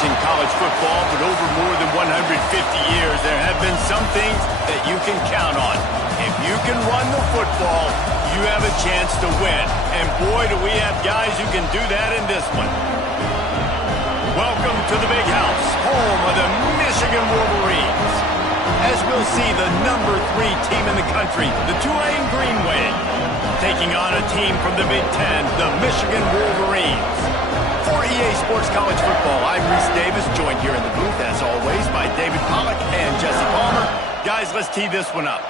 watching college football, but over more than 150 years, there have been some things that you can count on. If you can run the football, you have a chance to win. And boy, do we have guys who can do that in this one. Welcome to the Big House, home of the Michigan Wolverines. As we'll see, the number 3 team in the country, the Tulane Green Wave, taking on a team from the Big Ten, the Michigan Wolverines. For EA Sports College Football, I'm Reese Davis, joined here in the booth, as always, by David Pollack and Jesse Palmer. Guys, let's tee this one up.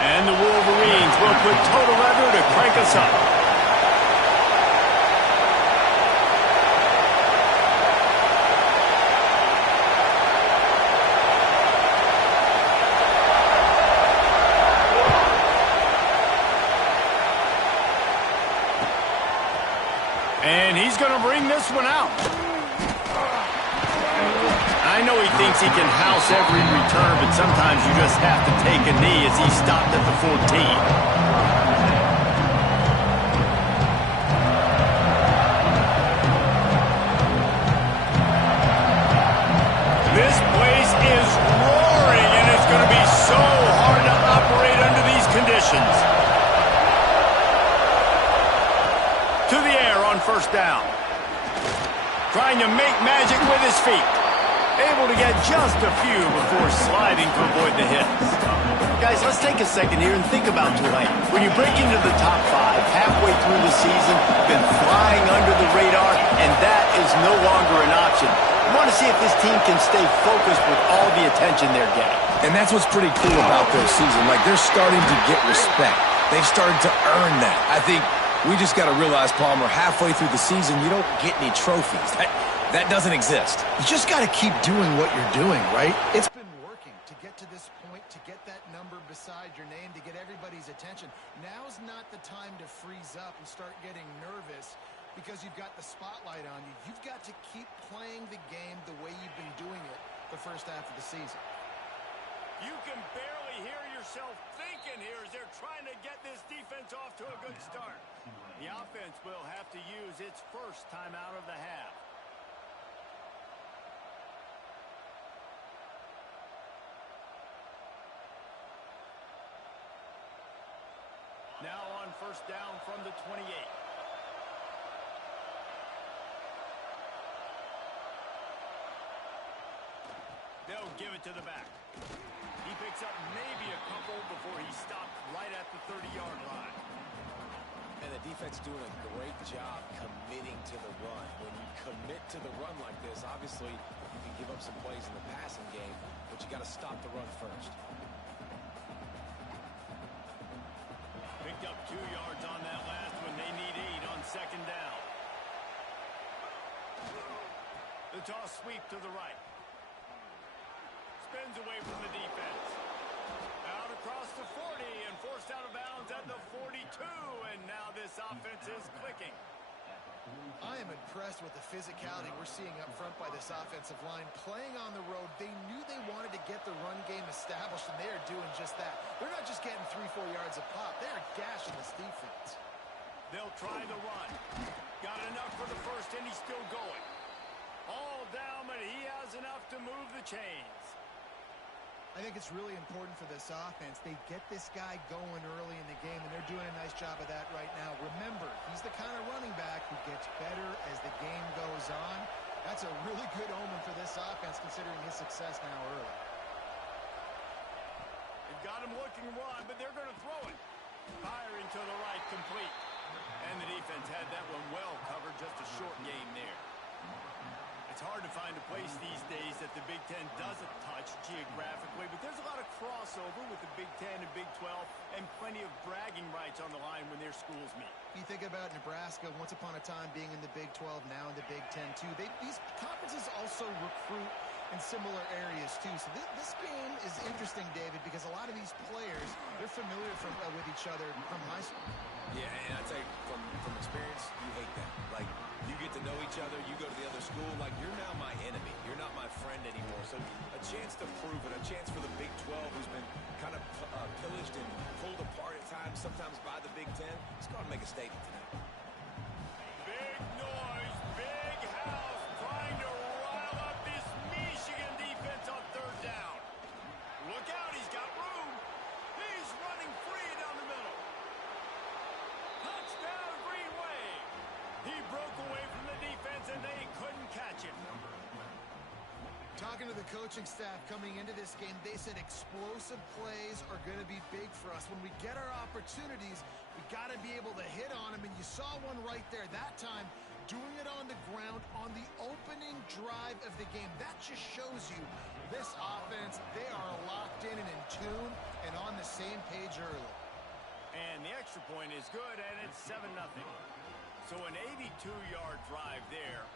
And the Wolverines will put total leather to crank us up. And he's going to bring this one out. I know he thinks he can house every return, but sometimes you just have to take a knee as he stopped at the 14. This place is roaring, and it's going to be so hard to operate under these conditions. To the air on first down. Trying to make magic with his feet. Able to get just a few before sliding to avoid the hits. Guys, let's take a second here and think about Tulane. When you break into the top 5 halfway through the season, been flying under the radar, and that is no longer an option. You want to see if this team can stay focused with all the attention they're getting. And that's what's pretty cool about their season. Like, they're starting to get respect. They've started to earn that. I think we just got to realize, Palmer, halfway through the season, you don't get any trophies. That doesn't exist. You just got to keep doing what you're doing, right? It's been working to get to this point, to get that number beside your name, to get everybody's attention. Now's not the time to freeze up and start getting nervous because you've got the spotlight on you. You've got to keep playing the game the way you've been doing it the first half of the season. You can barely hear yourself thinking here as they're trying to get this defense off to a good start. The offense will have to use its first time out of the half. Now on first down from the 28. They'll give it to the back. He picks up maybe a couple before he stopped right at the 30-yard line. And the defense doing a great job committing to the run. When you commit to the run like this, obviously you can give up some plays in the passing game, but you got to stop the run first. Picked up 2 yards on that last one. They need 8 on second down. The toss sweep to the right. Spins away from the defense. Out across the 40 and forced out of bounds at the 42. And now this offense is clicking. I am impressed with the physicality we're seeing up front by this offensive line. Playing on the road, they knew they wanted to get the run game established, and they are doing just that. They're not just getting 3-4 yards a pop. They are gashing this defense. They'll try the run. Got enough for the first, and he's still going. All down, but he has enough to move the chains. I think it's really important for this offense. They get this guy going early in the game, and they're doing a nice job of that right now. Remember, he's the kind of running back who gets better as the game goes on. That's a really good omen for this offense, considering his success now early. They've got him looking run, but they're going to throw it. Firing to the right, complete. And the defense had that one well covered, just a short game there. It's hard to find a place these days that the Big Ten doesn't touch geographically, but there's a lot of crossover with the Big Ten and Big 12 and plenty of bragging rights on the line when their schools meet. You think about Nebraska, once upon a time being in the Big 12, now in the Big 10 too. These conferences also recruit in similar areas too. So this game is interesting, David, because a lot of these players, they're familiar with each other from high school. Yeah, and I tell you, from experience, you hate that. Like, you get to know each other, you go to the other school, like, you're now my enemy. You're not my friend anymore. So a chance to prove it, a chance for the Big 12, who's been kind of pillaged and pulled apart at times, sometimes by the Big 10. Let's go and make a statement tonight. Big noise, big house, trying to rile up this Michigan defense on third down. Look out, he's got room. He's running free down the middle. Touchdown, Green Wave. He broke away from the defense, and they couldn't catch him. Talking to the coaching staff coming into this game, they said explosive plays are going to be big for us. When we get our opportunities, we got to be able to hit on them, and you saw one right there that time, doing it on the ground on the opening drive of the game. That just shows you this offense, they are locked in and in tune and on the same page early. And the extra point is good, and it's 7-0. So an 82-yard drive there.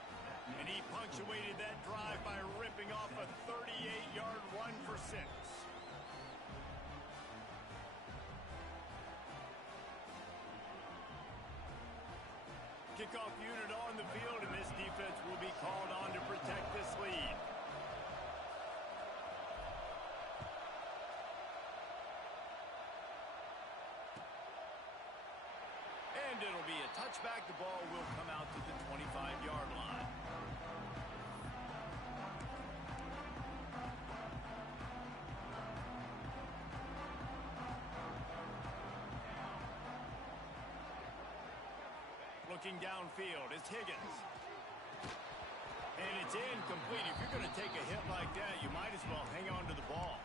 And he punctuated that drive by ripping off a 38-yard run for 6. Kickoff unit on the field, and this defense will be called on to protect this lead. And it'll be a touchback. The ball will come out to the 25-yard line. Looking downfield, it's Higgins. And it's incomplete. If you're going to take a hit like that, you might as well hang on to the ball.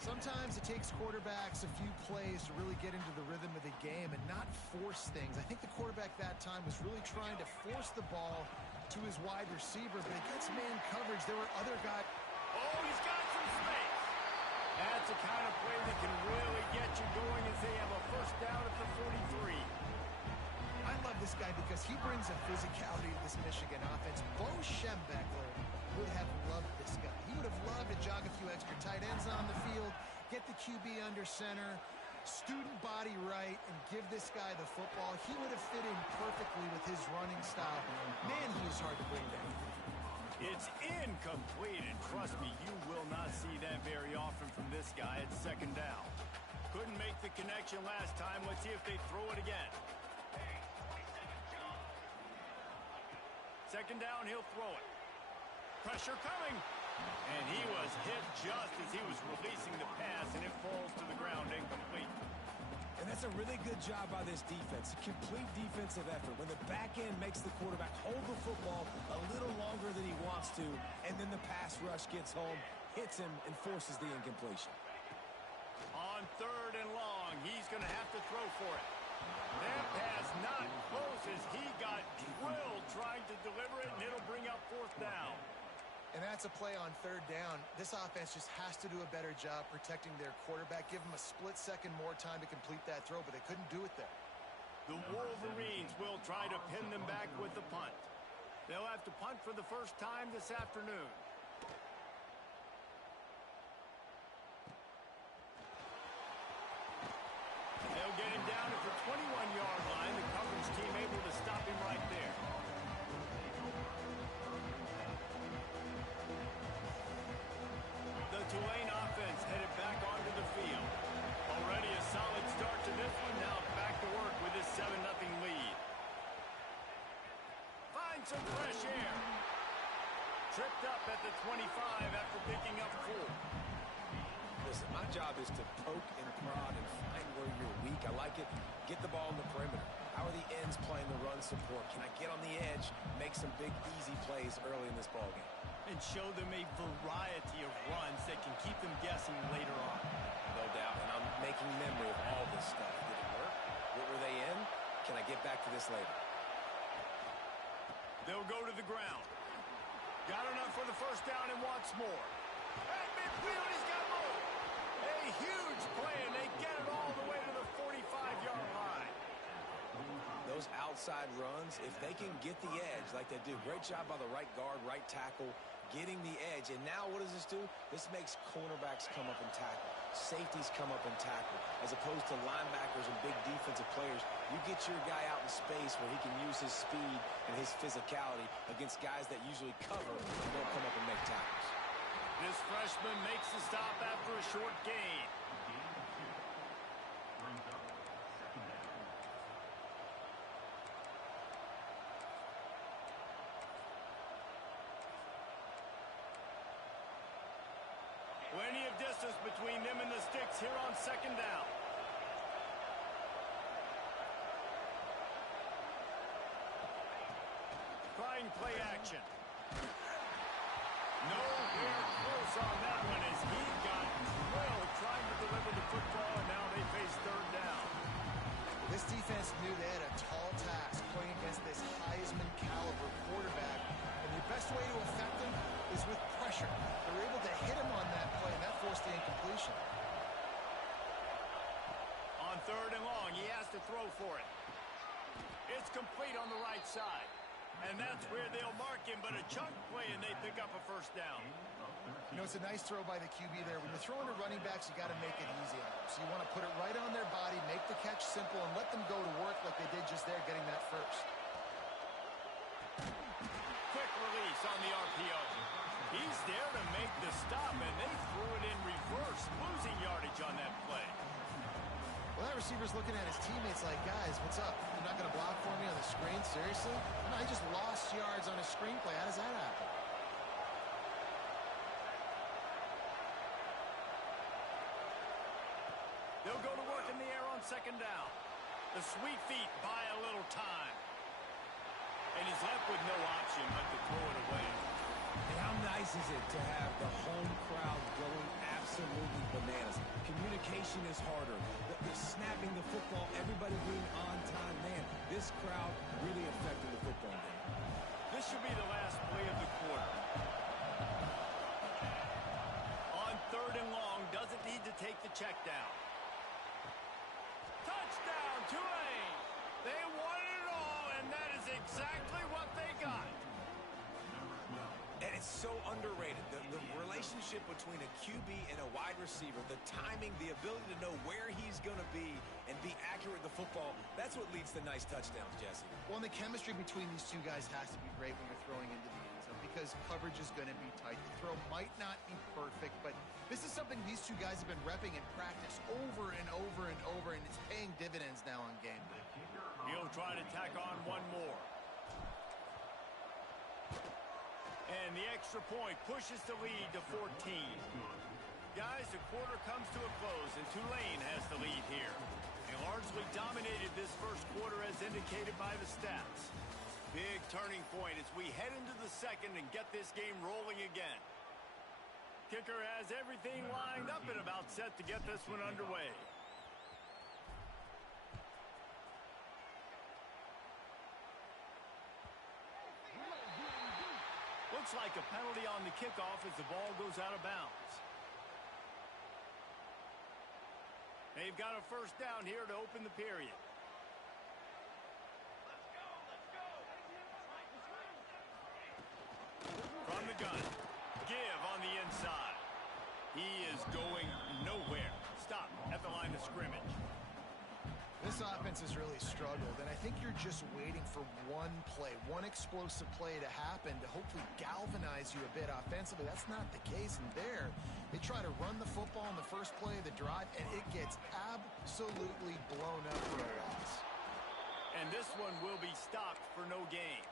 Sometimes it takes quarterbacks a few plays to really get into the rhythm of the game and not force things. I think the quarterback that time was really trying to force the ball to his wide receiver, but against man coverage, there were other guys. Oh, he's got some space. That's the kind of play that can really get you going as they have a first down at the 43. I love this guy because he brings a physicality to this Michigan offense. Bo Schembechler would have loved this guy. He would have loved to jog a few extra tight ends on the field, get the QB under center, student body right, and give this guy the football. He would have fit in perfectly with his running style. Man, he was hard to bring down. It's incomplete, and trust me, you will not see that very often from this guy at second down. Couldn't make the connection last time. Let's see if they throw it again. Second down, he'll throw it. Pressure coming. And he was hit just as he was releasing the pass, and it falls to the ground incomplete. And that's a really good job by this defense. Complete defensive effort. When the back end makes the quarterback hold the football a little longer than he wants to, and then the pass rush gets home, hits him, and forces the incompletion. On third and long, he's going to have to throw for it. That pass not close as he got drilled trying to deliver it, and it'll bring up fourth down. And that's a play on third down. This offense just has to do a better job protecting their quarterback. Give him a split second more time to complete that throw, but they couldn't do it there. The Wolverines will try to pin them back with the punt. They'll have to punt for the first time this afternoon. They'll get him down at the 21-yard line. The coverage team able to stop him right there. The Tulane offense headed back onto the field. Already a solid start to this one. Now back to work with this 7-0 lead. Find some fresh air. Tripped up at the 25 after picking up 4. Listen, my job is to poke and prod and find where you're weak. I like it. Get the ball in the perimeter. How are the ends playing the run support? Can I get on the edge, make some big, easy plays early in this ballgame? And show them a variety of runs that can keep them guessing later on. No doubt, and I'm making memory of all this stuff. Did it work? What were they in? Can I get back to this later? They'll go to the ground. Got enough for the first down and wants more. At midfield, he's got more. A huge play, and they get it all the way to the 45-yard line. Those outside runs, if they can get the edge like they do, great job by the right guard, right tackle, getting the edge. And now what does this do? This makes cornerbacks come up and tackle. Safeties come up and tackle. As opposed to linebackers and big defensive players, you get your guy out in space where he can use his speed and his physicality against guys that usually cover and don't come up and make tackles. This freshman makes the stop after a short gain. Plenty of distance between them and the sticks here on second down. Trying play action. Nowhere close on that one as he got drilled trying to deliver the football, and now they face third down. This defense knew they had a tall task playing against this Heisman caliber quarterback, and the best way to affect him is with pressure. They were able to hit him on that play, and that forced the incompletion. On third and long, he has to throw for it. It's complete on the right side. And that's where they'll mark him, but a chunk play, and they pick up a first down. You know, it's a nice throw by the QB there. When you're throwing to running backs, you got to make it easy on them. So you want to put it right on their body, make the catch simple, and let them go to work like they did just there, getting that first. Quick release on the RPO. He's there to make the stop, and they threw it in reverse, losing yardage on that play. Well, that receiver's looking at his teammates like, guys, what's up? You're not going to block for me on the screen? Seriously? No, he just lost yards on a screen play. How does that happen? They'll go to work in the air on second down. The sweet feet buy a little time. And he's left with no option but to throw it away. And how nice is it to have the home crowd going absolutely bananas? Communication is harder. The snapping the football, everybody being on time. Man, this crowd really affected the football game. This should be the last play of the quarter. On third and long, doesn't need to take the check down. Touchdown, Tulane! They won it all, and that is exactly what they got. And it's so underrated. The relationship between a QB and a wide receiver, the timing, the ability to know where he's going to be and be accurate with the football, that's what leads to nice touchdowns, Jesse. Well, and the chemistry between these two guys has to be great when you're throwing into the end zone because coverage is going to be tight. The throw might not be perfect, but this is something these two guys have been repping in practice over and over and over, and it's paying dividends now on game day. He'll try to tack on one more. And the extra point pushes the lead to 14. Guys, the quarter comes to a close, and Tulane has the lead here. They largely dominated this first quarter as indicated by the stats. Big turning point as we head into the second and get this game rolling again. Kicker has everything lined up and about set to get this one underway. Looks like a penalty on the kickoff as the ball goes out of bounds. They've got a first down here to open the period. From the gun. Give on the inside. He is going nowhere. Stop at the line of scrimmage. This offense has really struggled, and I think you're just waiting for one play, one explosive play to happen to hopefully galvanize you a bit offensively. That's not the case, and there, they try to run the football in the first play of the drive, and it gets absolutely blown up for a loss. And this one will be stopped for no gain.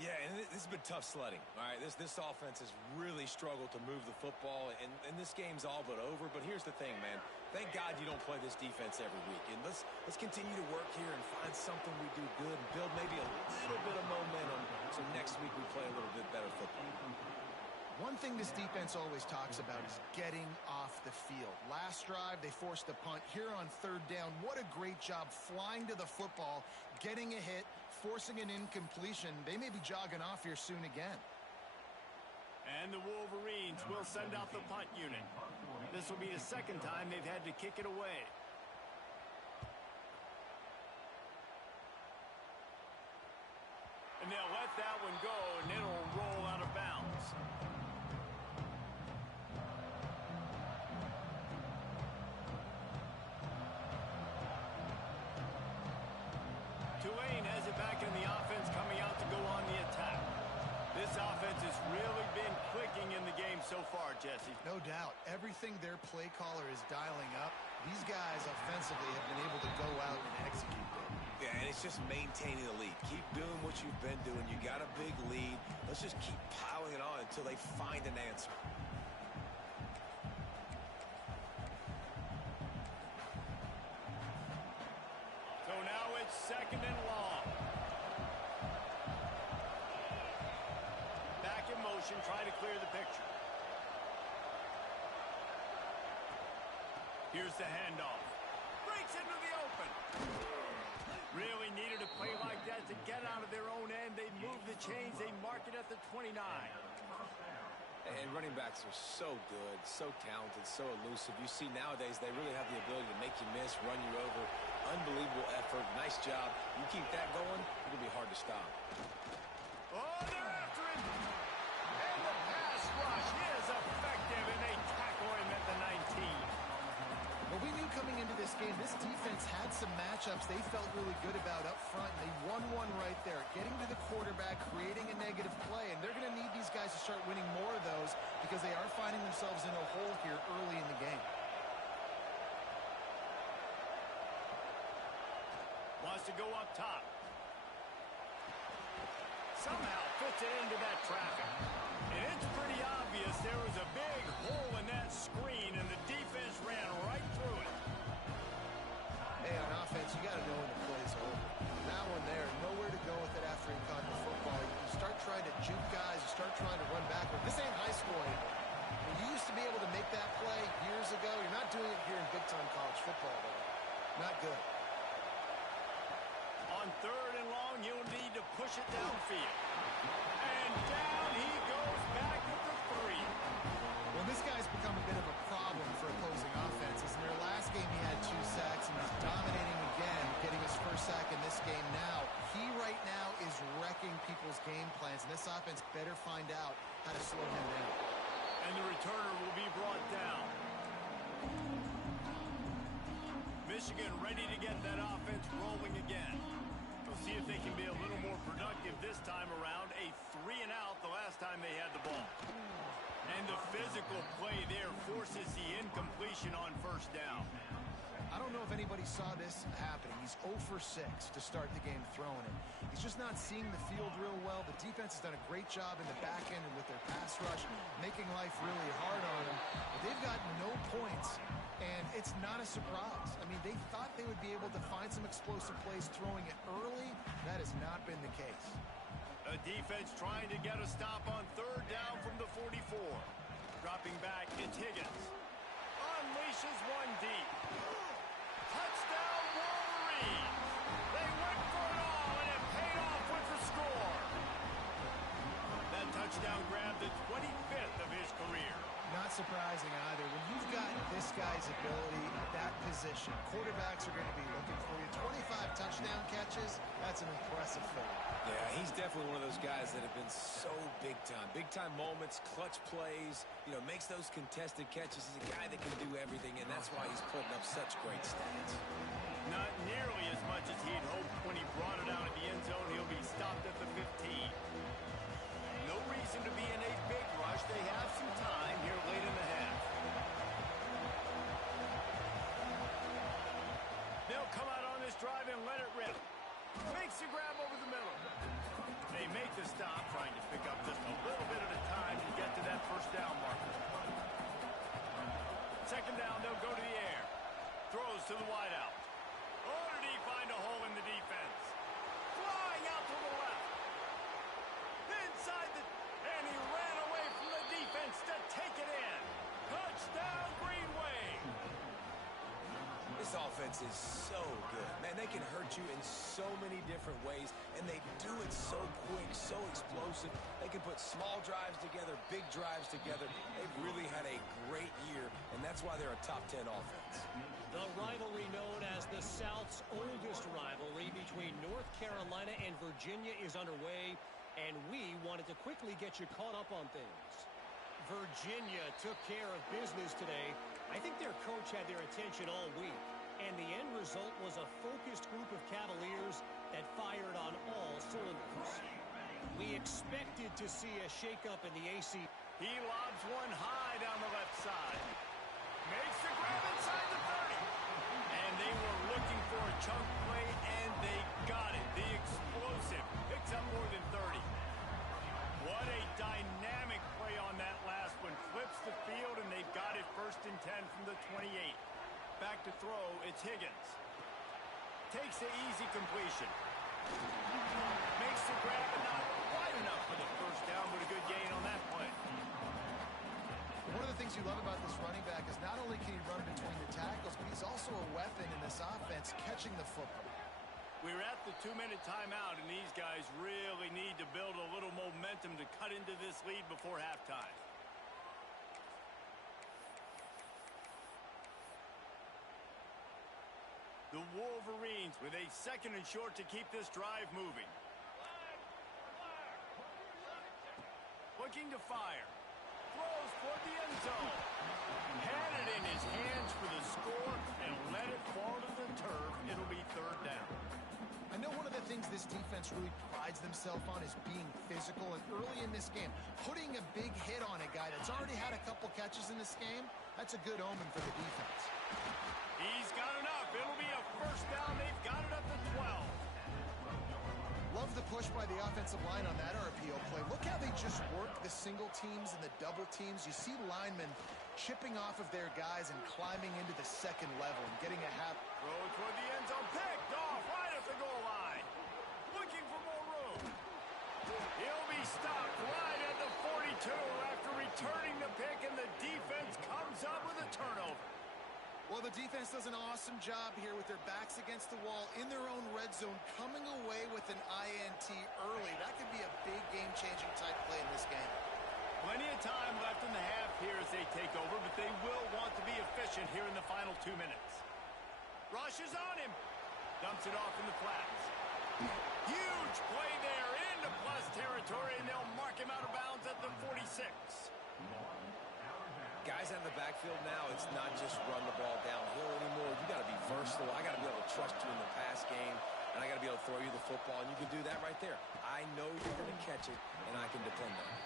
Yeah, and this has been tough sledding. All right, this offense has really struggled to move the football, and this game's all but over. But here's the thing, man. Thank God you don't play this defense every week. And let's continue to work here and find something we do good and build maybe a little bit of momentum so next week we play a little bit better football. One thing this defense always talks about is getting off the field. Last drive, they forced a punt. Here on third down, what a great job flying to the football, getting a hit, forcing an incompletion. They may be jogging off here soon again. And the Wolverines will send out the punt unit. This will be the second time they've had to kick it away. And they'll let that one go, and it'll roll out of bounds. offense. Tulane has it back in the offense, coming out to go on the attack. This offense has really been clicking in the game so far, Jesse. No doubt. Everything their play caller is dialing up, these guys offensively have been able to go out and execute them. Yeah, and it's just maintaining the lead. Keep doing what you've been doing. You got a big lead. Let's just keep piling it on until they find an answer. So now it's 2nd and long. Back in motion, trying to clear the picture. Here's the handoff. Breaks into the open. Really needed a play like that to get out of their own end. They move the chains. They mark it at the 29. And running backs are so good, so talented, so elusive. You see nowadays they really have the ability to make you miss, run you over. Unbelievable effort. Nice job. You keep that going, it'll be hard to stop. Oh, they're after him. And the pass rush is effective, and they tackle him at the 19. Well, we knew coming into this game, this defense had some matchups they felt really good about up front, and they won one right there, getting to the quarterback, creating a negative play, and they're going to need these guys to start winning more of those because they are finding themselves in a hole here early in the game. Wants to go up top. Somehow fits it into that traffic. And it's pretty obvious there was a big hole in that screen, and the defense ran right through it. Hey, on offense, you got to know when the play's over. That one there, nowhere to go with it after he caught the football. You start trying to juke guys, you start trying to run backward. This ain't high school anymore. When you used to be able to make that play years ago, you're not doing it here in big-time college football, though. Not good. On 3rd and long, you'll need to push it downfield. And down he goes back at the 3. Well, this guy's become a bit of a problem for opposing offenses. In their last game, he had 2 sacks, and he's dominating again, getting his first sack in this game now. He right now is wrecking people's game plans, and this offense better find out how to slow him down. And the returner will be brought down. Michigan ready to get that offense rolling again. We'll see if they can be a little more productive this time around. A 3-and-out the last time they had the ball. And the physical play there forces the incompletion on 1st down. I don't know if anybody saw this happening. He's 0 for 6 to start the game throwing it. He's just not seeing the field real well. The defense has done a great job in the back end and with their pass rush, making life really hard on him. But they've got no points, and it's not a surprise. I mean, they thought they would be able to find some explosive plays throwing it early. That has not been the case. A defense trying to get a stop on 3rd down from the 44. Dropping back, it's Higgins. Unleashes one deep. Touchdown, Wolverines! They went for it all, and it paid off with the score. That touchdown grabbed the 25th of his career. Not surprising either. When you've got this guy's ability at that position, quarterbacks are going to be looking for you. 25 touchdown catches, that's an impressive thing. Yeah, he's definitely one of those guys that have been so big time. Big time moments, clutch plays, makes those contested catches. He's a guy that can do everything, and that's why he's putting up such great stats. Not nearly as much as he'd hoped when he brought it out of the end zone. He'll be stopped at the 15. No reason to be in a big rush. They have some time here late in the half. They'll come out on this drive and let it rip. Makes the grab over the middle. They make the stop, trying to pick up just a little bit at a time to get to that 1st down marker. 2nd down, they'll go to the air. Throws to the wideout. Oh, did he find a hole in the defense? Flying out to the left. Inside and he ran away from the defense to take it in. Touchdown, Green Wave. This offense is so good. Man, they can hurt you in so many different ways, and they do it so quick, so explosive. They can put small drives together, big drives together. They've really had a great year, and that's why they're a top 10 offense. The rivalry known as the South's oldest rivalry between North Carolina and Virginia is underway, and we wanted to quickly get you caught up on things. Virginia took care of business today. I think their coach had their attention all week, and the end result was a focused group of Cavaliers that fired on all cylinders. We expected to see a shakeup in the AC. He lobs one high down the left side. Makes the grab inside the 30. And they were looking for a chunk play, and they got it. The explosive picks up more than 30. What a dynamic play on that last one. Flips the field, and they've got it 1st and 10 from the 28. Back to throw, it's Higgins. Takes the easy completion. Makes the grab, and not quite enough for the first down, but a good gain on that play. One of the things you love about this running back is not only can he run between the tackles, but he's also a weapon in this offense catching the football. We're at the 2-minute timeout, and these guys really need to build a little momentum to cut into this lead before halftime. The Wolverines with a 2nd and short to keep this drive moving. Looking to fire. Throws toward the end zone. Had it in his hands for the score and let it fall to the turf. It'll be 3rd down. I know one of the things this defense really prides themselves on is being physical, and early in this game, putting a big hit on a guy that's already had a couple catches in this game, that's a good omen for the defense. He's got enough. It'll be a 1st down. They've got it up to 12. Love the push by the offensive line on that RPO play. Look how they just work the single teams and the double teams. You see linemen chipping off of their guys and climbing into the 2nd level and getting a half. Throw toward the end zone. Picked off right at the goal line. Looking for more room. He'll be stopped right at the 42 after returning the pick, and the defense comes up with a turnover. Well, the defense does an awesome job here with their backs against the wall in their own red zone, coming away with an INT early. That could be a big game-changing type play in this game. Plenty of time left in the half here as they take over, but they will want to be efficient here in the final 2 minutes. Rushes on him. Dumps it off in the flats. Huge play there into plus territory, and they'll mark him out of bounds at the 46. Guys out in the backfield now, it's not just run the ball downhill anymore. You got to be versatile. I got to be able to trust you in the pass game, and I got to be able to throw you the football, and you can do that right there. I know you're going to catch it, and I can depend on it.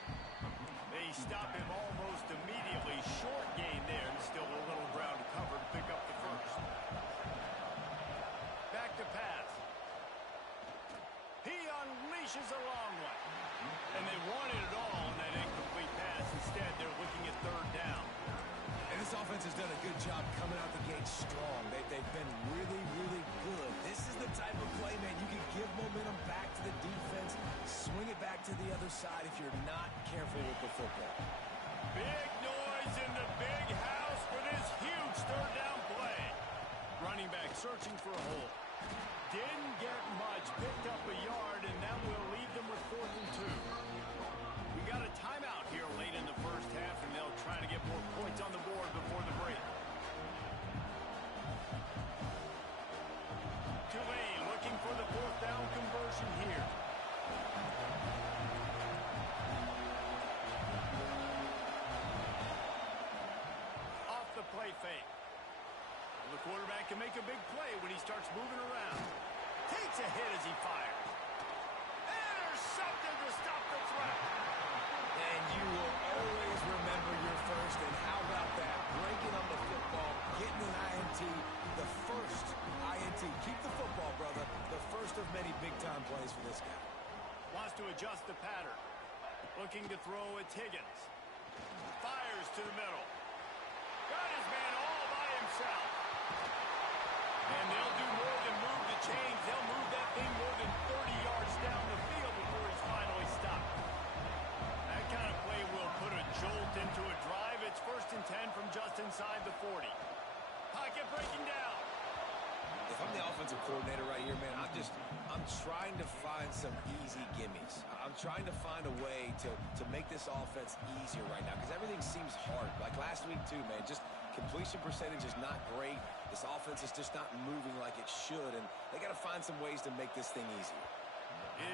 They stop him almost immediately. Short gain there, and still a little ground to cover to pick up the 1st. Back to pass. He unleashes a long one. And they wanted it all on that incomplete pass. Instead, they're looking at 3rd down. And this offense has done a good job coming out the gate strong. They've been really, really good. This is the type of play, man, you can give momentum back to the defense, swing it back to the other side if you're not careful with the football. Big noise in the big house for this huge 3rd down play. Running back searching for a hole. Didn't get much, picked up a yard, and that will leave them with 4th and 2. We got a timeout here late in the 1st half, and they'll try to get more points on the board before the break. Tulane looking for the 4th down conversion here. Off the play fake. The quarterback can make a big play when he starts moving around. Takes a hit as he fires. Intercepted to stop the threat. And you will always remember your 1st, and how about that? Breaking on the football, getting an INT, the 1st INT. Keep the football, brother. The 1st of many big-time plays for this guy. Wants to adjust the pattern. Looking to throw, it's Higgins. Fires to the middle. Got his man all by himself. And they'll do more than move the chains. They'll move that thing more than 30 yards down the field before he's finally stopped. That kind of play will put a jolt into a drive. It's 1st and 10 from just inside the 40. Pocket breaking down. If I'm the offensive coordinator right here, man, I'm trying to find some easy gimmies. I'm trying to find a way to make this offense easier right now because everything seems hard. Like last week, too, man, just completion percentage is not great. This offense is just not moving like it should, and they got to find some ways to make this thing easier.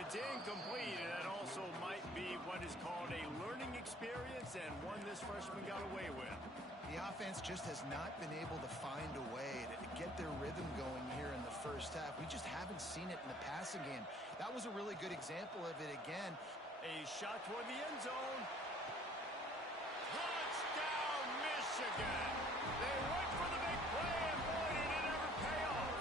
It's incomplete, and that also might be what is called a learning experience and one this freshman got away with. The offense just has not been able to find a way to get their rhythm going here in the first half. We just haven't seen it in the passing game. That was a really good example of it again. A shot toward the end zone. Touchdown, Michigan! They went for the big play, and boy, did it ever pay off.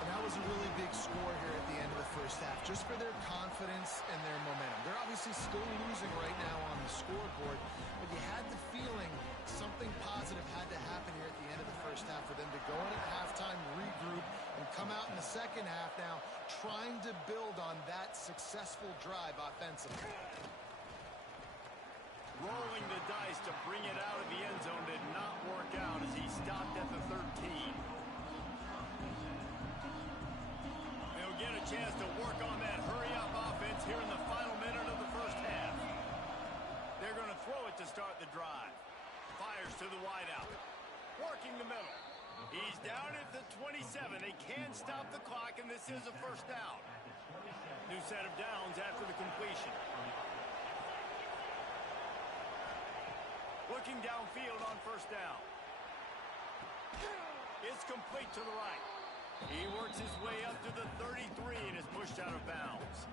And that was a really big score here at the end of the first half, just for their confidence and their momentum. They're obviously still losing right now on the scoreboard, but you had the feeling something positive had to happen here at the end of the first half for them to go in at halftime, regroup, and come out in the second half now trying to build on that successful drive offensively. Rolling the dice to bring it out of the end zone did not work out as he stopped at the 13. They'll get a chance to work on that hurry-up offense here in the final minute of the first half. They're going to throw it to start the drive. Fires to the wideout. Working the middle. He's down at the 27. They can stop the clock, and this is a first down. New set of downs after the completion. Looking downfield on first down. It's complete to the right. He works his way up to the 33 and is pushed out of bounds.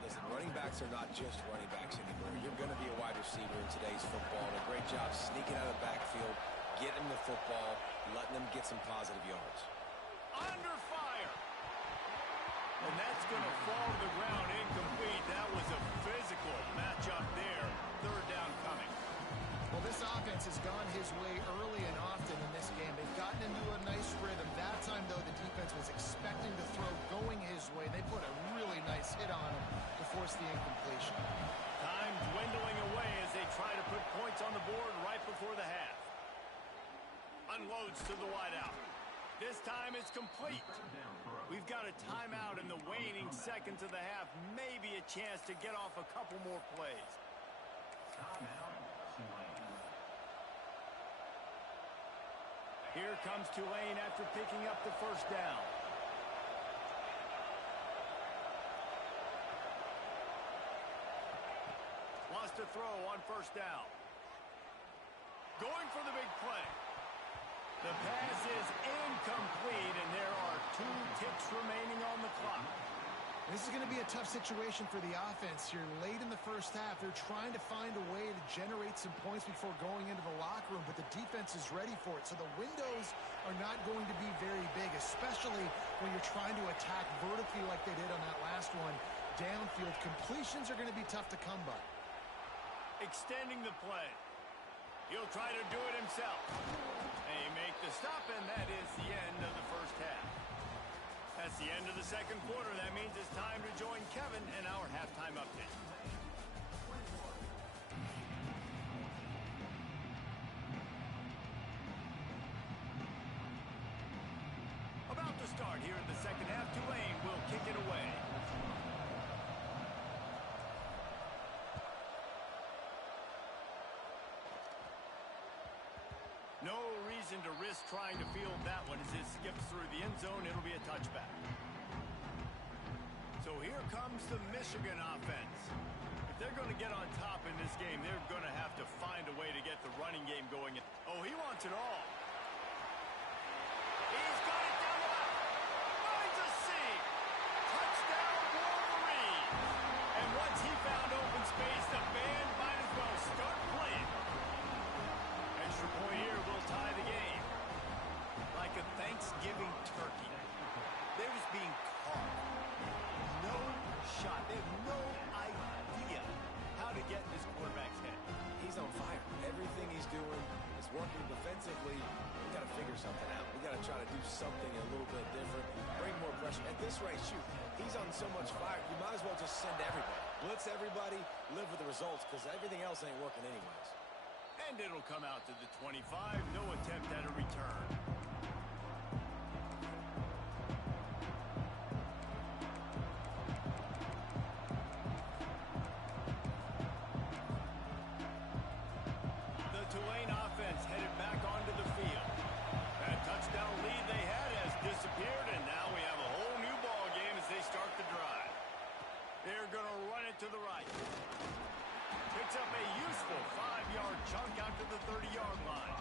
Listen, running backs are not just running backs anymore. You're going to be a wide receiver in today's football. And a great job sneaking out of the backfield, getting the football, letting them get some positive yards. Under fire. And that's going to fall to the ground incomplete. That was a physical matchup there. Third down coming. Well, this offense has gone his way early and often in this game. They've gotten into a nice rhythm. That time, though, the defense was expecting the throw going his way. They put a really nice hit on him to force the incompletion. Time dwindling away as they try to put points on the board right before the half. Unloads to the wideout. This time it's complete. We've got a timeout in the waning seconds of the half. Maybe a chance to get off a couple more plays. Here comes Tulane after picking up the first down. Wants to throw on first down. Going for the big play. The pass is incomplete, and there are 2 ticks remaining on the clock. This is going to be a tough situation for the offense here. Late in the first half, they're trying to find a way to generate some points before going into the locker room, but the defense is ready for it. So the windows are not going to be very big, especially when you're trying to attack vertically like they did on that last one. Downfield completions are going to be tough to come by. Extending the play. He'll try to do it himself. They make the stop, and that is the end of the first half. That's the end of the second quarter. That means it's time to join Kevin in our halftime update. About to start here in the second half, Tulane will kick it away. No reason to risk trying to field that one as it skips through the end zone. It'll be a touchback. So here comes the Michigan offense. If they're going to get on top in this game, they're going to have to find a way to get the running game going. Oh, he wants it all. He's got it down the left. Finds a seam. Touchdown, Wolverine. And once he found open space, the band might as well start playing. Extra point here will tie the game. Like a Thanksgiving turkey. They're just being caught. No shot. They have no idea how to get in this quarterback's head. He's on fire. Everything he's doing is working defensively. We got to figure something out. We got to try to do something a little bit different. Bring more pressure. At this rate, shoot, he's on so much fire. You might as well just send everybody. Blitz everybody. Live with the results because everything else ain't working anyways. And it'll come out to the 25. No attempt at a return. The Tulane offense headed back onto the field. That touchdown lead they had has disappeared, and now we have a whole new ball game as they start the drive. They're going to to run it to the right. Picks up a useful 5-yard chunk out to the 30-yard line.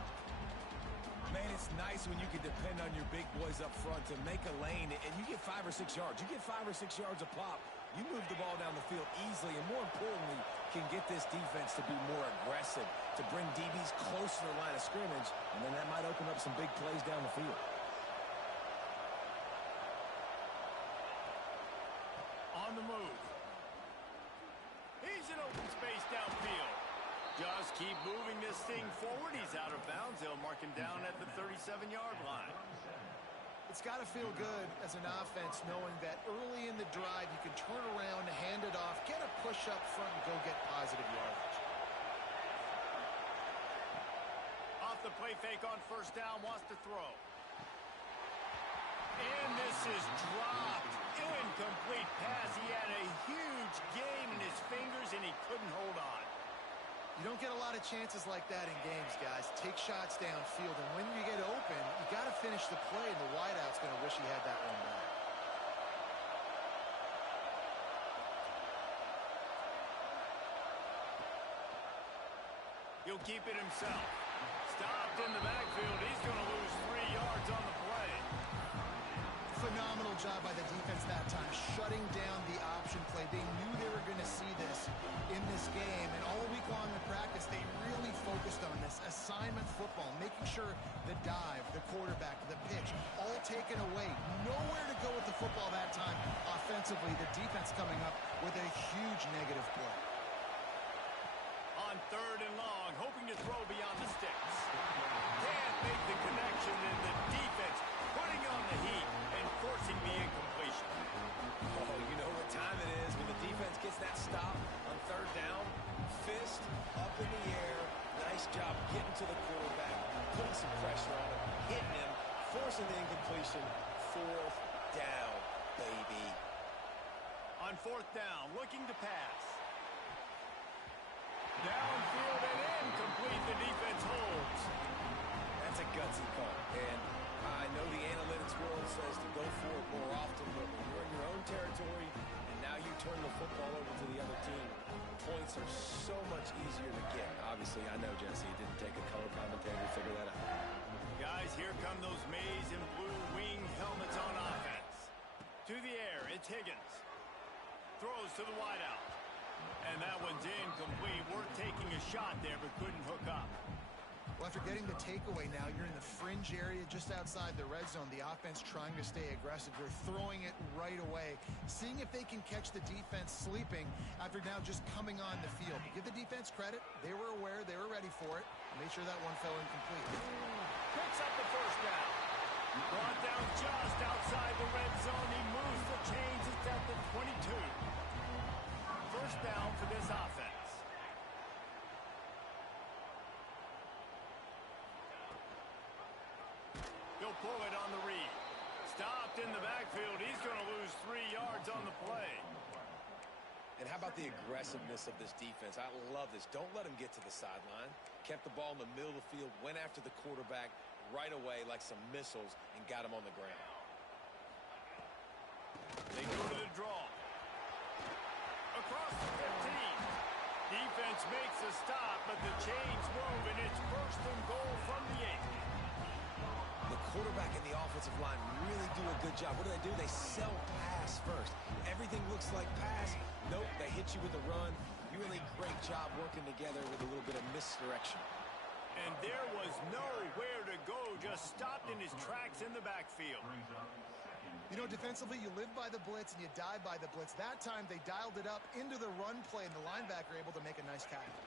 Man, it's nice when you can depend on your big boys up front to make a lane, and you get 5 or 6 yards. You get 5 or 6 yards a pop. You move the ball down the field easily, and more importantly, can get this defense to be more aggressive, to bring DBs close to the line of scrimmage, and then that might open up some big plays down the field. On the move. He's in open space downfield. Just keep moving this thing forward. He's out of bounds. They'll mark him down at the 37-yard line. It's got to feel good as an offense knowing that early in the drive you can turn around, hand it off, get a push up front, and go get positive yardage. Off the play fake on first down, wants to throw. And this is dropped. Incomplete pass. He had a huge gain in his fingers, and he couldn't hold on. You don't get a lot of chances like that in games, guys. Take shots downfield, and when you get open, you got to finish the play, and the wideout's going to wish he had that one back. He'll keep it himself. Stopped in the backfield. He's going to lose 3 yards on the play. Phenomenal job by the defense that time, shutting down the option play. They knew they were going to see this in this game, and all week long in practice, they really focused on this assignment football, making sure the dive, the quarterback, the pitch, all taken away. Nowhere to go with the football that time. Offensively, the defense coming up with a huge negative play. On 3rd and long, hoping to throw beyond the sticks. Can't make the connection, and the defense putting on the heat and forcing the incompletion. Oh, you know what time it is when the defense gets that stop on 3rd down. Fist up in the air. Nice job getting to the quarterback, putting some pressure on him, hitting him, forcing the incompletion. 4th down, baby. On 4th down, looking to pass. Downfield and incomplete. The defense holds. That's a gutsy call, and I know the analytics world says to go for it more often, but when you're in your own territory and now you turn the football over to the other team, points are so much easier to get. Obviously, I know, Jesse, it didn't take a color commentator to figure that out. Guys, here come those maize and blue wing helmets on offense. To the air, it's Higgins. Throws to the wideout. And that one's incomplete. Worth taking a shot there, but couldn't hook up. Well, after getting the takeaway now, you're in the fringe area just outside the red zone. The offense trying to stay aggressive. They're throwing it right away, seeing if they can catch the defense sleeping after now just coming on the field. But give the defense credit. They were aware. They were ready for it. Made sure that one fell incomplete. Picks up the first down. Brought down just outside the red zone. He moves the chains. It's at the 22. First down for this offense. He'll pull it on the read. Stopped in the backfield. He's going to lose 3 yards on the play. And how about the aggressiveness of this defense? I love this. Don't let them get to the sideline. Kept the ball in the middle of the field, went after the quarterback right away like some missiles, and got him on the ground. They go to the draw. Across the 15. Defense makes a stop, but the chains move, and it's 1st and goal from the 8. The quarterback and the offensive line really do a good job. What do? They sell pass first. Everything looks like pass. Nope, they hit you with a run. Really great job working together with a little bit of misdirection. And there was nowhere to go, just stopped in his tracks in the backfield. You know, defensively, you live by the blitz and you die by the blitz. That time, they dialed it up into the run play, and the linebacker able to make a nice tackle.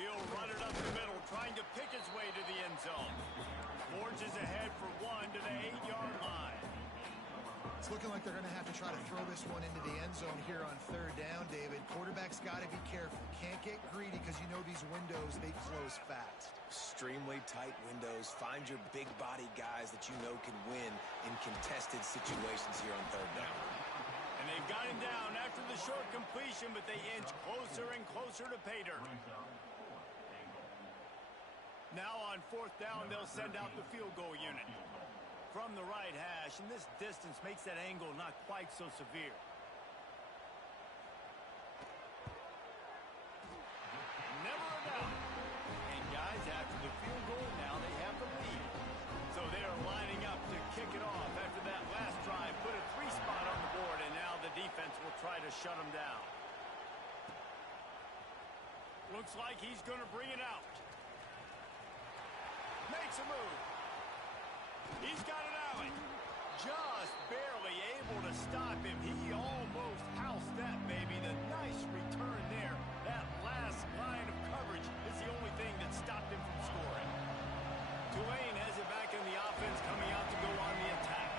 He'll run it up the middle, trying to pick his way to the end zone. Forges ahead for 1 to the 8-yard line. It's looking like they're going to have to try to throw this one into the end zone here on 3rd down, David. Quarterback's got to be careful. Can't get greedy because you know these windows, they close fast. Extremely tight windows. Find your big body guys that you know can win in contested situations here on 3rd down. And they've got him down after the short completion, but they inch closer and closer to pay dirt. Now on 4th down, they'll send out the field goal unit from the right hash, and this distance makes that angle not quite so severe. Looks like he's going to bring it out. Makes a move. He's got an alley. Just barely able to stop him. He almost housed that baby. The nice return there. That last line of coverage is the only thing that stopped him from scoring. Tulane has it back in the offense, coming out to go on the attack.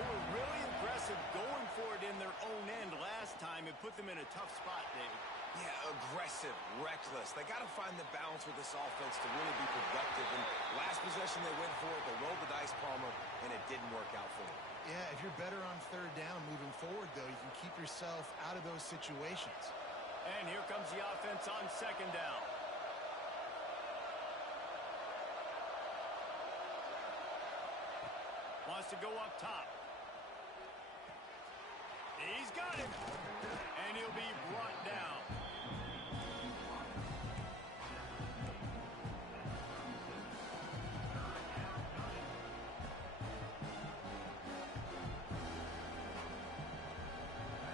They were really aggressive going for it in their own end last time and put them in a tough spot, David. Yeah, aggressive, reckless. They got to find the balance with this offense to really be productive. And last possession they went for it, they rolled the dice, Palmer, and it didn't work out for them. Yeah, if you're better on third down moving forward, though, you can keep yourself out of those situations. And here comes the offense on second down. Wants to go up top. He's got him. And he'll be brought down.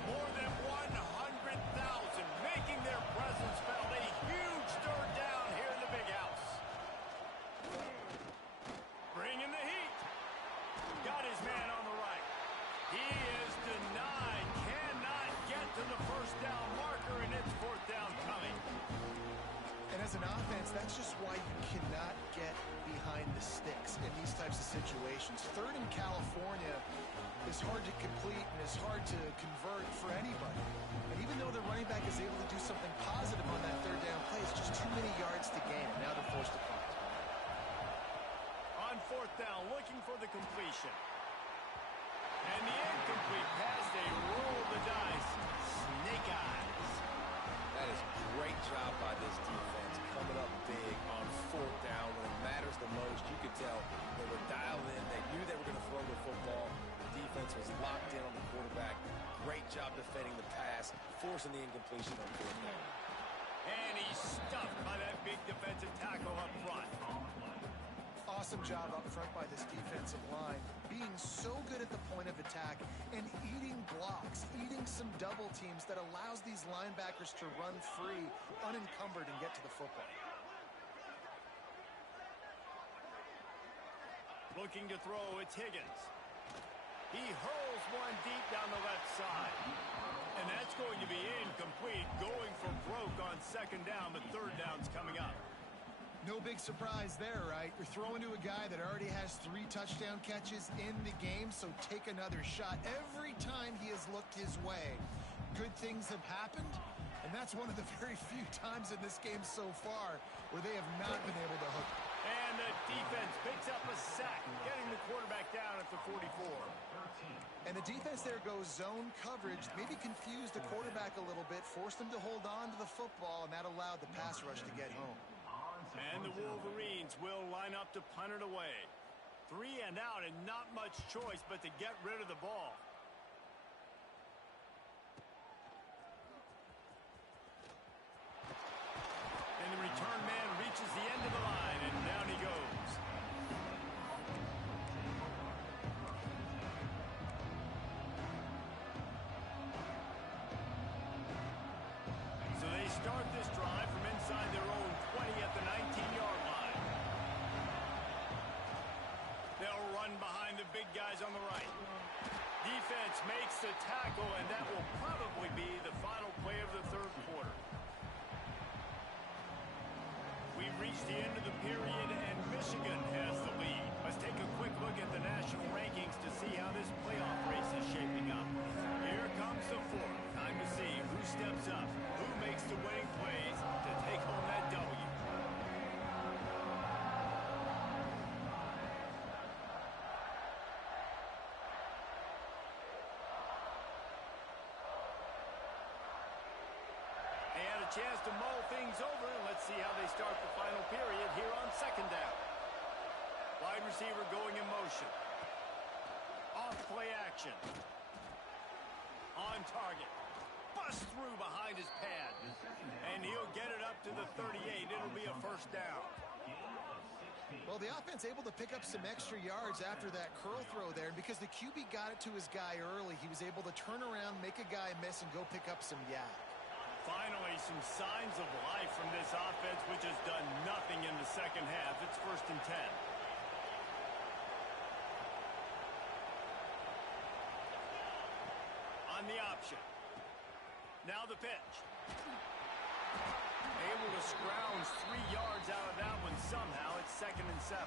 More than 100,000 making their presence felt. A huge third down here in the big house. Bringing the heat. Got his man on the right. He is denied. Cannot get to the first down marker, and it's fourth down coming. And as an offense, that's just why you cannot get behind the sticks in these types of situations. Third in California is hard to complete and is hard to convert for anybody. And even though the running back is able to do something positive on that third down play, it's just too many yards to gain, and now they're forced to punt. On fourth down, looking for the completion. And the incomplete pass, they roll the dice. Snake eyes. That is a great job by this defense, coming up big on fourth down when it matters the most. You could tell they were dialed in. They knew they were going to throw the football. The defense was locked in on the quarterback. Great job defending the pass, forcing the incompletion on fourth down. And he's stuffed by that big defensive tackle up front. Awesome job up front by this defensive line, being so good at the point of attack and eating blocks, eating some double teams that allows these linebackers to run free, unencumbered, and get to the football. Looking to throw, it's Higgins. He hurls one deep down the left side. And that's going to be incomplete, going for broke on second down, but third down's coming up. No big surprise there, right? You're throwing to a guy that already has 3 touchdown catches in the game, so take another shot. Every time he has looked his way, good things have happened, and that's one of the very few times in this game so far where they have not been able to hook. And the defense picks up a sack, getting the quarterback down at the 44. And the defense there goes zone coverage, maybe confused the quarterback a little bit, forced him to hold on to the football, and that allowed the pass rush to get home. And the Wolverines will line up to punt it away. 3 and out and not much choice but to get rid of the ball. And the return man reaches the end of the line, and down he goes. So they start this drive from inside their own 20 at the 19-yard line. They'll run behind the big guys on the right. Defense makes the tackle, and that will probably be the final play of the third quarter. We've reached the end of the period, and Michigan has the lead. Let's take a quick look at the national rankings to see how this playoff race is shaping up. Here comes the fourth. Time to see who steps up, who makes the winning plays to take home that W. And a chance to mull things over, and let's see how they start the final period here on second down. Wide receiver going in motion. Off play action. On target. Bust through behind his pad. And he'll get it up to the 38. It'll be a first down. Well, the offense able to pick up some extra yards after that curl throw there. And because the QB got it to his guy early, he was able to turn around, make a guy miss, and go pick up some yak. Finally some signs of life from this offense, which has done nothing in the second half. It's 1st and 10. On the option. Now the pitch. Able to scrounge 3 yards out of that one somehow. It's 2nd and 7.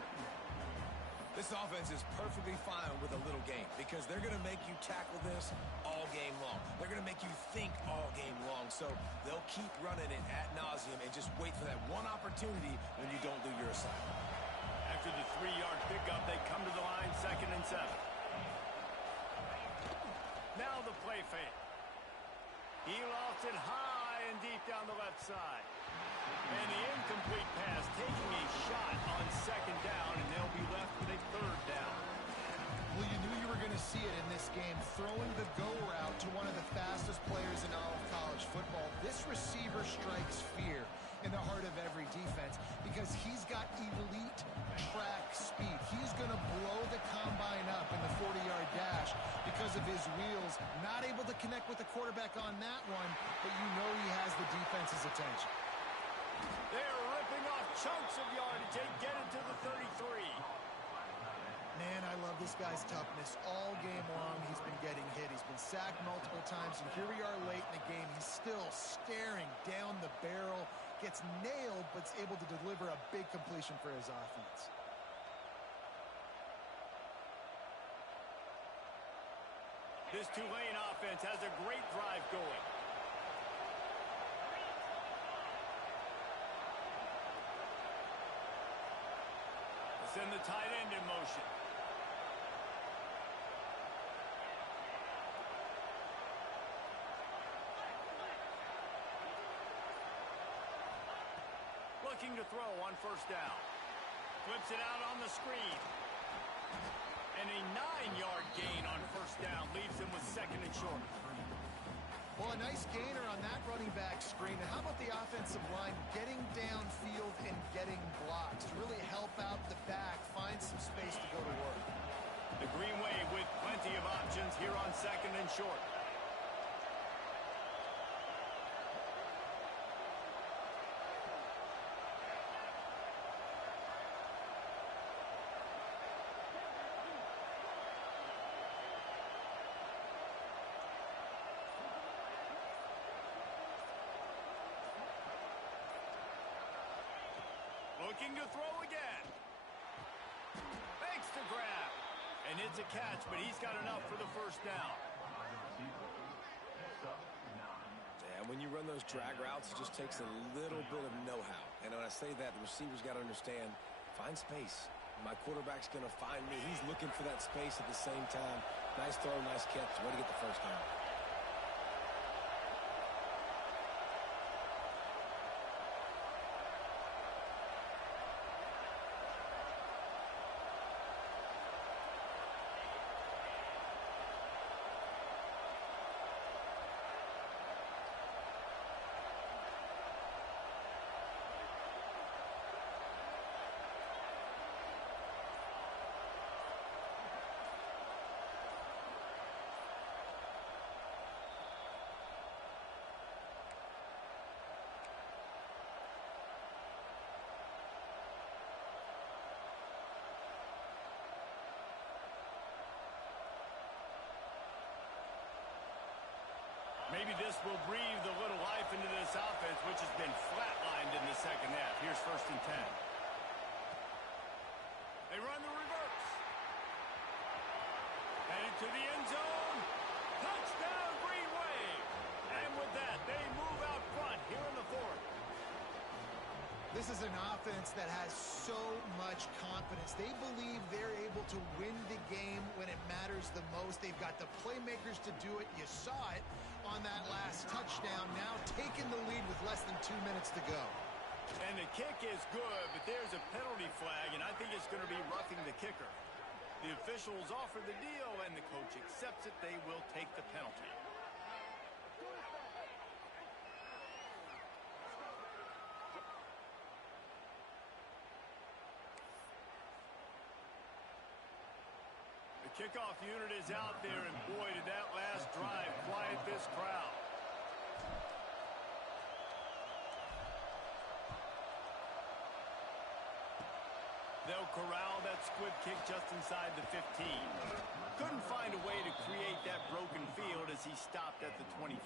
This offense is perfectly fine with a little game because they're going to make you tackle this all game long. They're going to make you think all game long. So they'll keep running it ad nauseum and just wait for that one opportunity when you don't do your assignment. After the 3-yard pickup, they come to the line, 2nd and 7. Now the play fake. He lofts it high and deep down the left side. And the incomplete pass taking a shot on 2nd down, and they'll be left with a 3rd down. Well, you knew you were going to see it in this game, throwing the go route to one of the fastest players in all of college football. This receiver strikes fear in the heart of every defense because he's got elite track speed. He's going to blow the combine up in the 40-yard dash because of his wheels. Not able to connect with the quarterback on that one, but you know he has the defense's attention. They're ripping off chunks of yardage. They get it to the 33. Man, I love this guy's toughness. All game long, he's been getting hit. He's been sacked multiple times, and here we are late in the game. He's still staring down the barrel, gets nailed, but is able to deliver a big completion for his offense. This Tulane offense has a great drive going. Send the tight end in motion. Looking to throw on 1st down. Flips it out on the screen. And a 9-yard gain on 1st down leaves him with 2nd and short. Well, a nice gainer on that running back screen. And how about the offensive line getting downfield and getting blocks to really help out the back, find some space to go to work. The Green Wave with plenty of options here on 2nd and short. Looking to throw again. Makes the grab. And it's a catch, but he's got enough for the 1st down. And when you run those drag routes, it just takes a little bit of know-how. And when I say that, the receiver's got to understand, find space. My quarterback's going to find me. He's looking for that space at the same time. Nice throw, nice catch. Way to get the 1st down. Maybe this will breathe a little life into this offense, which has been flatlined in the second half. Here's 1st and 10. They run the reverse. Headed to the end zone. Touchdown, Green Wave. And with that, they move out front here in the 4th. This is an offense that has so much confidence. They believe they're able to win the game when it matters the most. They've got the playmakers to do it. You saw it on that last touchdown. Now taking the lead with less than 2 minutes to go. And the kick is good, but there's a penalty flag, and I think it's going to be roughing the kicker. The officials offer the deal, and the coach accepts it. They will take the penalty. The kickoff unit is out there, and boy, did that last drive quiet this crowd. They'll corral that squib kick just inside the 15. Couldn't find a way to create that broken field as he stopped at the 25.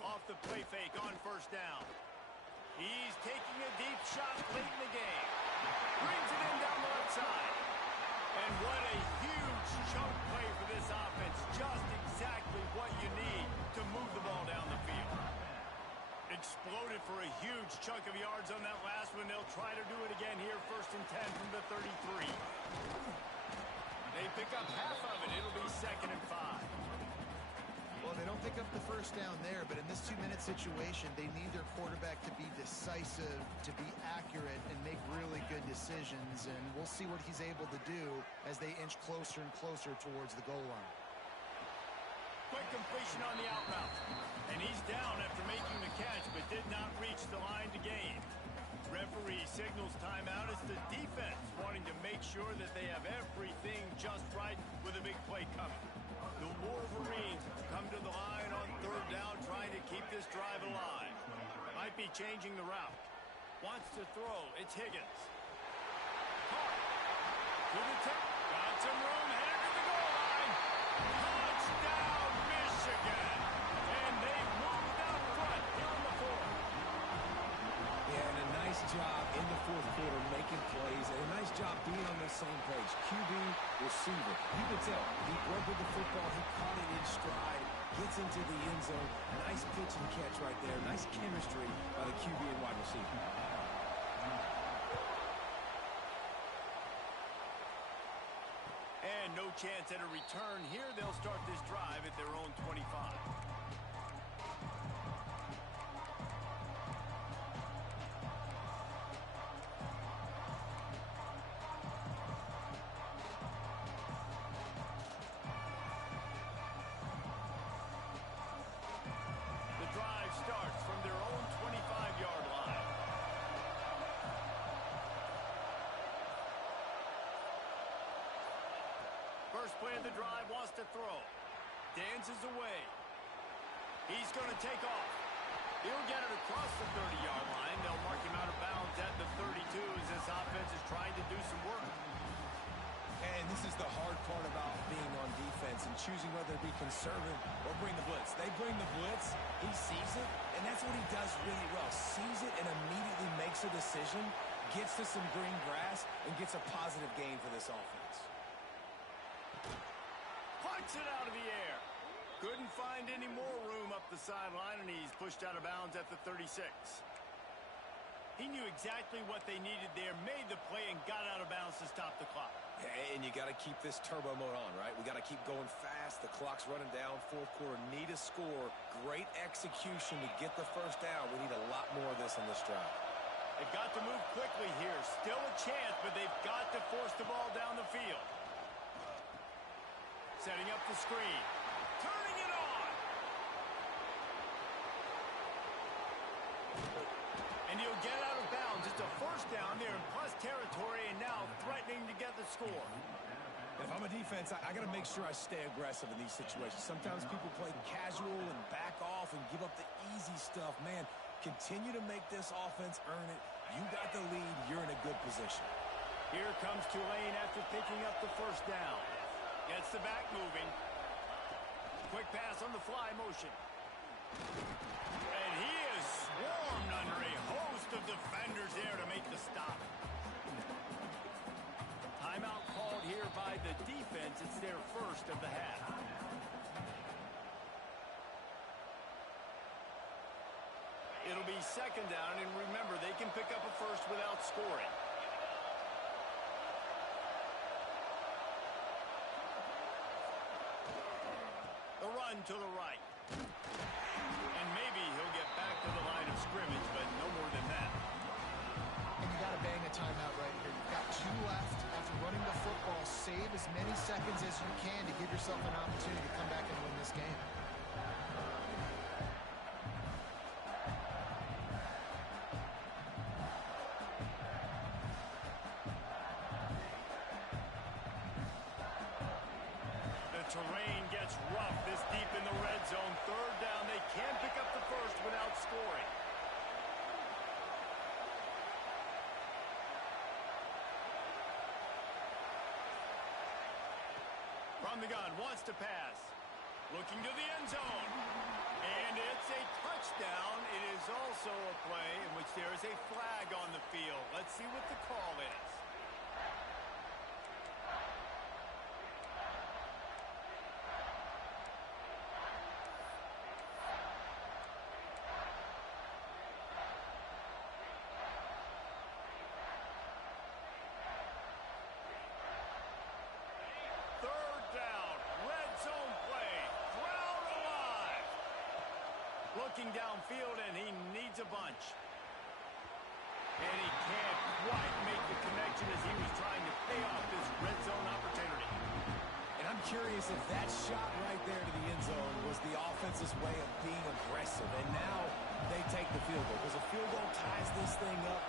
Off the play fake on first down. He's taking a deep shot late in the game. Brings it in down the left side. And what a huge chunk play for this offense. Just exactly what you need to move the ball down the field. Exploded for a huge chunk of yards on that last one. They'll try to do it again here. 1st and 10 from the 33. They pick up half of it. It'll be 2nd and 5. Well, they don't pick up the first down there, but in this 2-minute situation, they need their quarterback to be decisive, to be accurate, and make really good decisions. And we'll see what he's able to do as they inch closer and closer towards the goal line. Quick completion on the out route. And he's down after making the catch, but did not reach the line to gain. Referee signals timeout as the defense wanting to make sure that they have everything just right with a big play coming. The Wolverines come to the line on 3rd down, trying to keep this drive alive. Might be changing the route. Wants to throw. It's Higgins. Caught. To the top. Got some room. Headed to the goal line. Touchdown, Michigan. And they've moved out front here in the 4th. Yeah, and a nice job in the 4th quarter making plays, and a nice job being on the same page. QB, receiver. You can tell he broke with the football. He caught it in stride, gets into the end zone. Nice pitch and catch right there. Nice chemistry by the QB and wide receiver. And no chance at a return here. They'll start this drive at their own 25. Starts from their own 25-yard line. First play of the drive, wants to throw. Dances away. He's going to take off. He'll get it across the 30-yard line. They'll mark him out of bounds at the 32 as this offense is trying to do some work. And this is the hard part about being on defense and choosing whether to be conservative or bring the blitz. They bring the blitz, he sees it, and that's what he does really well. Sees it and immediately makes a decision, gets to some green grass, and gets a positive gain for this offense. Punts it out of the air. Couldn't find any more room up the sideline, and he's pushed out of bounds at the 36. He knew exactly what they needed there, made the play, and got out of bounds to stop the clock. And you got to keep this turbo mode on, right? We got to keep going fast. The clock's running down. 4th quarter, need a score. Great execution to get the first down. We need a lot more of this on this drive. They've got to move quickly here. Still a chance, but they've got to force the ball down the field. Setting up the screen. Turning it on. And he'll get out of bounds. It's a first down there in plus territory, and now threatening to get the score. If I'm a defense, I got to make sure I stay aggressive in these situations. Sometimes people play casual and back off and give up the easy stuff. Man, continue to make this offense earn it. You got the lead. You're in a good position. Here comes Tulane after picking up the first down. Gets the back moving. Quick pass on the fly motion. And he is swarmed under a host of defenders there to make the stop. Timeout called here by the defense. It's their first of the half. It'll be 2nd down, and remember, they can pick up a first without scoring. The run to the right. And maybe he'll get back to the line of scrimmage, but no more than that. And you got to bang a timeout right here. You've got 2 left. After running the football, save as many seconds as you can to give yourself an opportunity to come back and win this game. terrain gets rough this deep in the red zone. Third down, they can pick up the first without scoring. From the gun, wants to pass. Looking to the end zone. And it's a touchdown. It is also a play in which there is a flag on the field. Let's see what the call is. Looking downfield, and he needs a bunch. And he can't quite make the connection as he was trying to pay off this red zone opportunity. And I'm curious if that shot right there to the end zone was the offense's way of being aggressive. And now they take the field goal. Because a field goal ties this thing up.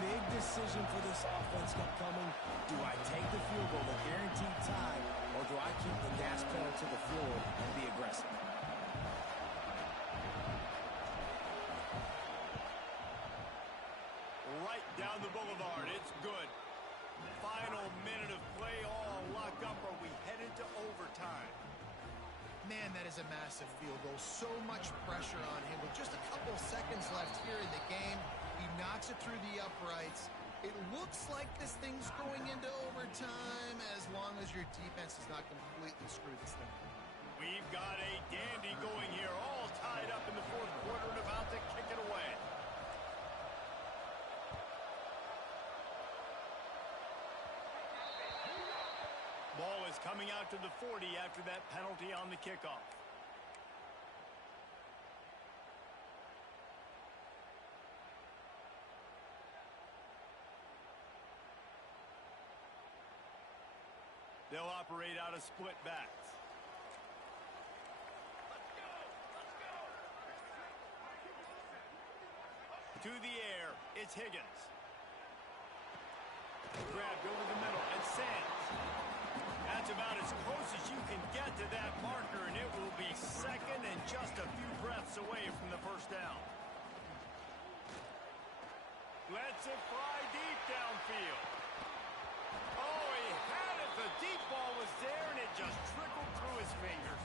Big decision for this offense coming. Do I take the field goal, the guaranteed tie, or do I keep the gas pedal to the floor and be aggressive? Right down the boulevard. It's good. Final minute of play, all locked up. Are we headed to overtime? Man, that is a massive field goal. So much pressure on him. With just a couple seconds left here in the game, he knocks it through the uprights. It looks like this thing's going into overtime as long as your defense does not completely screw this thing. We've got a dandy going here, all tied up in the fourth quarter and about to kick it away. Ball is coming out to the 40 after that penalty on the kickoff. They'll operate out of split backs. To the air, it's Higgins. Grabbed over the middle and Sands. That's about as close as you can get to that marker, and it will be second and just a few breaths away from the first down. Lets it fly deep downfield. Oh, he had it. The deep ball was there, and it just trickled through his fingers.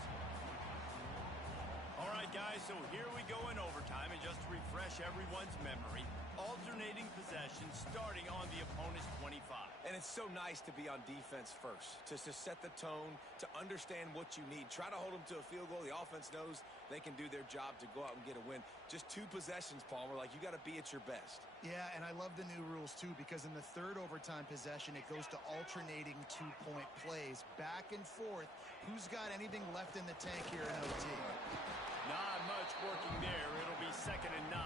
All right, guys, so here we go in overtime, and just to refresh everyone's memory, alternating possession starting on the opponent's 25. And it's so nice to be on defense first, to set the tone, to understand what you need. Try to hold them to a field goal. The offense knows they can do their job to go out and get a win. Just 2 possessions, Palmer. Like, you got to be at your best. Yeah, and I love the new rules, too, because in the third overtime possession, it goes to alternating 2-point plays, back and forth. Who's got anything left in the tank here in OT? Not much working there. It'll be 2nd and 9.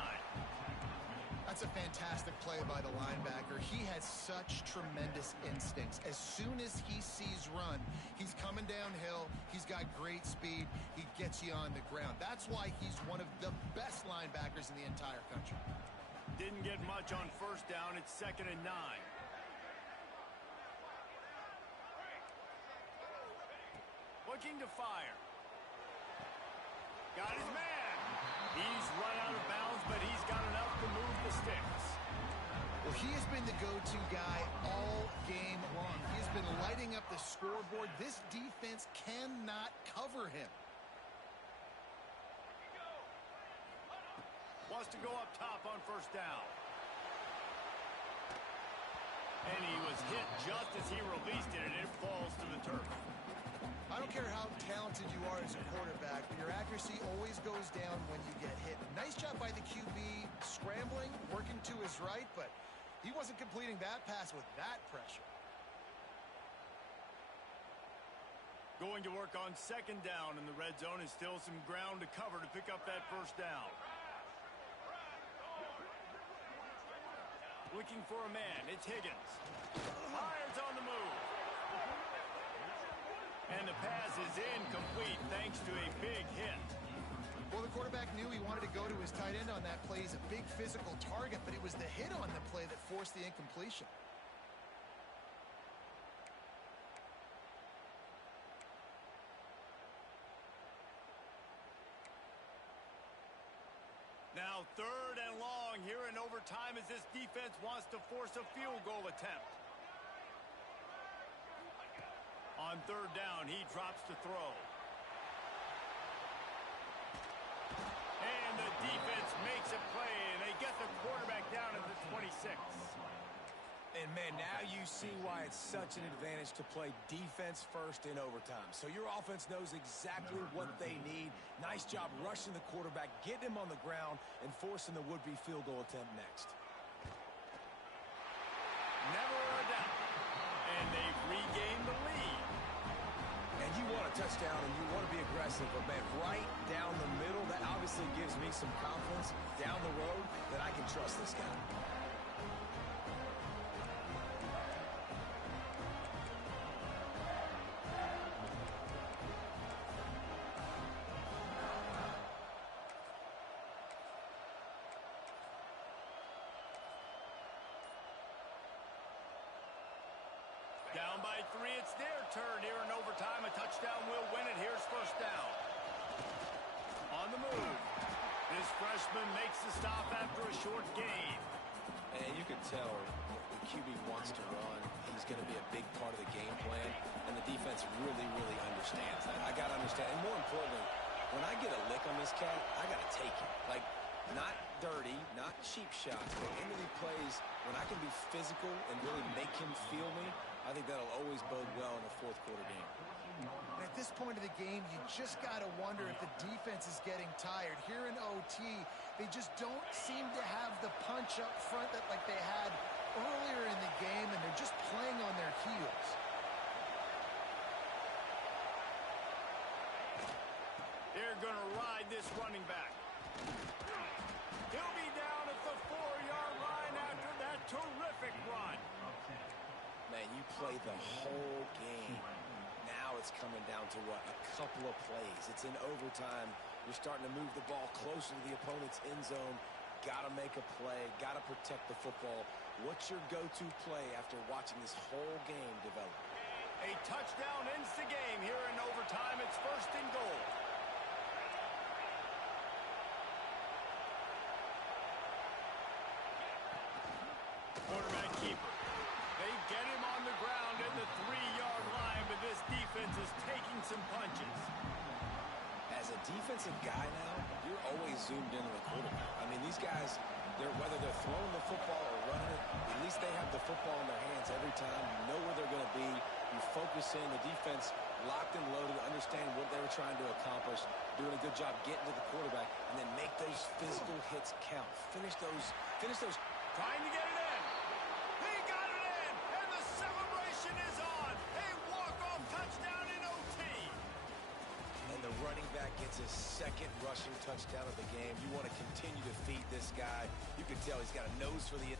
That's a fantastic play by the linebacker. He has such tremendous instincts. As soon as he sees run, he's coming downhill. He's got great speed. He gets you on the ground. That's why he's one of the best linebackers in the entire country. Didn't get much on first down. It's 2nd and 9. Looking to fire. Got his man. He's run out of bounds, but he's got enough to move the sticks. Well, he has been the go-to guy all game long. He has been lighting up the scoreboard. This defense cannot cover him. Wants to go up top on first down. And he was hit just as he released it, and it falls to the turf. I don't care how talented you are as a quarterback, but your accuracy always goes down when you get hit. Nice job by the QB, scrambling, working to his right, but he wasn't completing that pass with that pressure. Going to work on 2nd down in the red zone, and still some ground to cover to pick up that first down. Looking for a man, it's Higgins. Irons on the move. And the pass is incomplete thanks to a big hit. Well, the quarterback knew he wanted to go to his tight end on that play. He's a big physical target, but it was the hit on the play that forced the incompletion. Now 3rd and long here in overtime as this defense wants to force a field goal attempt. On 3rd down, he drops to throw. And the defense makes a play, and they get the quarterback down at the 26. And, man, now you see why it's such an advantage to play defense first in overtime. So your offense knows exactly what they need. Nice job rushing the quarterback, getting him on the ground, and forcing the would-be field goal attempt next. Never a doubt. And they've regained the lead. And you want a touchdown and you want to be aggressive, but, man, right down the middle, that obviously gives me some confidence down the road that I can trust this guy. Down by 3, it's their turn here in overtime. A touchdown will win it. Here's 1st down. On the move. This freshman makes the stop after a short gain. And you can tell the QB wants to run. He's going to be a big part of the game plan. And the defense really, really understands that. I got to understand. And more importantly, when I get a lick on this cat, I got to take it. Like, not dirty, not cheap shots, but into the plays when I can be physical and really make him feel me, I think that'll always bode well in a 4th quarter game. And at this point of the game, you just got to wonder if the defense is getting tired. Here in OT, they just don't seem to have the punch up front that like they had earlier in the game, and they're just playing on their heels. They're going to ride this running back. He'll be down at the 4-yard line after that terrific run. Man, you play the whole game. Now it's coming down to what? A couple of plays. It's in overtime. You're starting to move the ball closer to the opponent's end zone. Got to make a play. Got to protect the football. What's your go-to play after watching this whole game develop? A touchdown ends the game here in overtime. It's 1st and goal. Quarterback keeper. They get him on the ground at the 3-yard line, but this defense is taking some punches. As a defensive guy now, you're always zoomed in on the quarterback. I mean, these guys, whether they're throwing the football or running it, at least they have the football in their hands every time. You know where they're going to be. You focus in. The defense locked and loaded, understand what they were trying to accomplish, doing a good job getting to the quarterback, and then make those physical hits count. Finish those. Trying to get it in. He got it in, and the celebration is on. A walk-off touchdown in OT. And the running back gets his 2nd rushing touchdown of the game. You want to continue to feed this guy. You can tell he's got a nose for the